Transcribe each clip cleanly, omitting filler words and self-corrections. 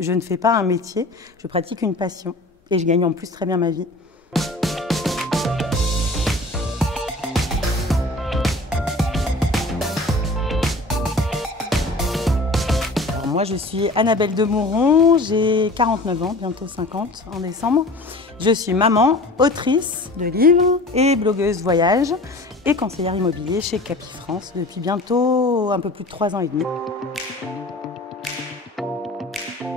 Je ne fais pas un métier, je pratique une passion et je gagne en plus très bien ma vie. Moi, je suis Annabelle Demouron, j'ai 49 ans, bientôt 50 en décembre. Je suis maman, autrice de livres et blogueuse voyage et conseillère immobilier chez Capifrance depuis bientôt un peu plus de 3 ans et demi.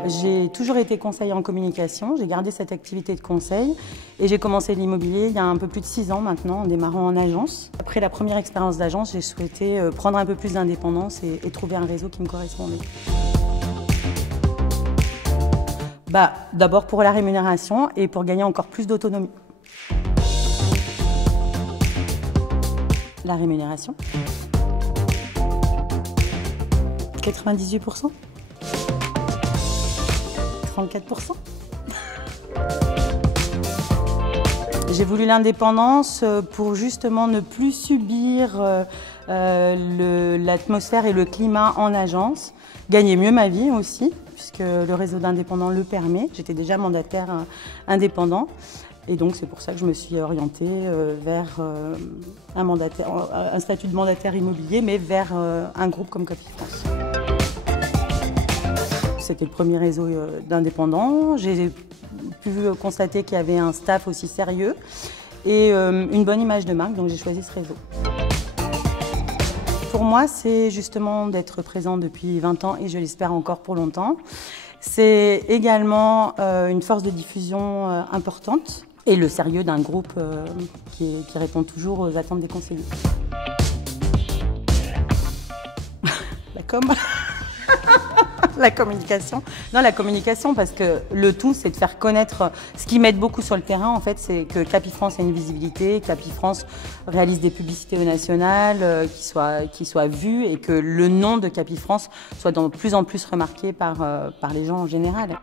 J'ai toujours été conseillère en communication, j'ai gardé cette activité de conseil et j'ai commencé l'immobilier il y a un peu plus de 6 ans maintenant en démarrant en agence. Après la première expérience d'agence, j'ai souhaité prendre un peu plus d'indépendance et trouver un réseau qui me correspondait. D'abord pour la rémunération et pour gagner encore plus d'autonomie. La rémunération. 98%. 34%. J'ai voulu l'indépendance pour justement ne plus subir l'atmosphère et le climat en agence, gagner mieux ma vie aussi, puisque le réseau d'indépendants le permet. J'étais déjà mandataire indépendant et donc c'est pour ça que je me suis orientée vers un statut de mandataire immobilier, mais vers un groupe comme Capifrance. C'était le premier réseau d'indépendants. J'ai pu constater qu'il y avait un staff aussi sérieux et une bonne image de marque, donc j'ai choisi ce réseau. Pour moi, c'est justement d'être présent depuis 20 ans et je l'espère encore pour longtemps. C'est également une force de diffusion importante et le sérieux d'un groupe qui répond toujours aux attentes des conseillers. La com. La communication. Non, la communication, parce que le tout, c'est de faire connaître. Ce qui m'aide beaucoup sur le terrain, en fait, c'est que Capifrance a une visibilité, Capifrance réalise des publicités nationales qui soient vues et que le nom de Capifrance soit de plus en plus remarqué par les gens en général.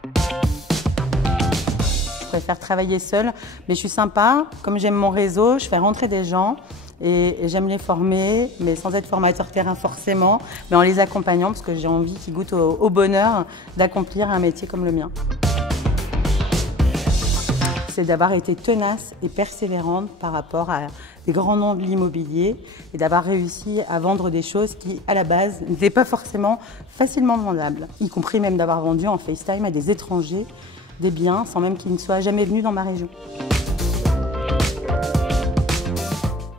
Je préfère travailler seule, mais je suis sympa. Comme j'aime mon réseau, je fais rentrer des gens. Et j'aime les former, mais sans être formateur terrain forcément, mais en les accompagnant parce que j'ai envie qu'ils goûtent au bonheur d'accomplir un métier comme le mien. C'est d'avoir été tenace et persévérante par rapport à des grands noms de l'immobilier et d'avoir réussi à vendre des choses qui, à la base, n'étaient pas forcément facilement vendables, y compris même d'avoir vendu en FaceTime à des étrangers des biens sans même qu'ils ne soient jamais venus dans ma région.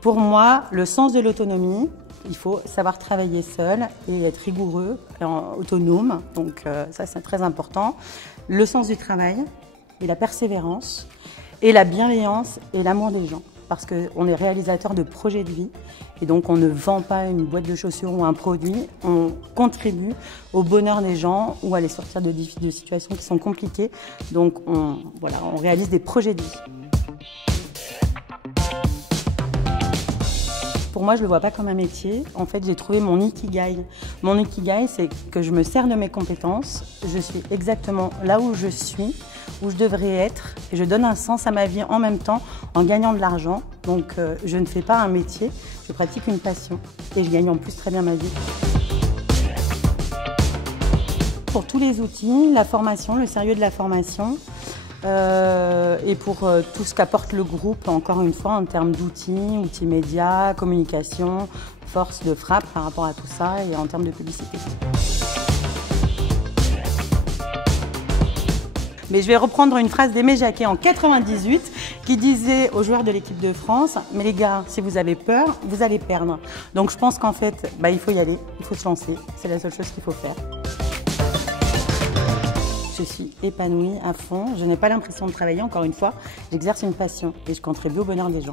Pour moi, le sens de l'autonomie, il faut savoir travailler seul et être rigoureux, et autonome, donc ça c'est très important. Le sens du travail et la persévérance et la bienveillance et l'amour des gens. Parce qu'on est réalisateur de projets de vie et donc on ne vend pas une boîte de chaussures ou un produit, on contribue au bonheur des gens ou à les sortir de situations qui sont compliquées. Donc on réalise des projets de vie. Pour moi, je ne le vois pas comme un métier. En fait, j'ai trouvé mon ikigai. Mon ikigai, c'est que je me sers de mes compétences. Je suis exactement là où je suis, où je devrais être. Et je donne un sens à ma vie en même temps, en gagnant de l'argent. Donc, je ne fais pas un métier, je pratique une passion. Et je gagne en plus très bien ma vie. Pour tous les outils, la formation, le sérieux de la formation, et pour tout ce qu'apporte le groupe, encore une fois, en termes outils médias, communication, force de frappe par rapport à tout ça et en termes de publicité. Mais je vais reprendre une phrase d'Aimé Jacquet en 98 qui disait aux joueurs de l'équipe de France « Mais les gars, si vous avez peur, vous allez perdre. » Donc je pense qu'en fait, il faut y aller, il faut se lancer, c'est la seule chose qu'il faut faire. Je suis épanouie à fond, je n'ai pas l'impression de travailler, encore une fois, j'exerce une passion et je contribue au bonheur des gens.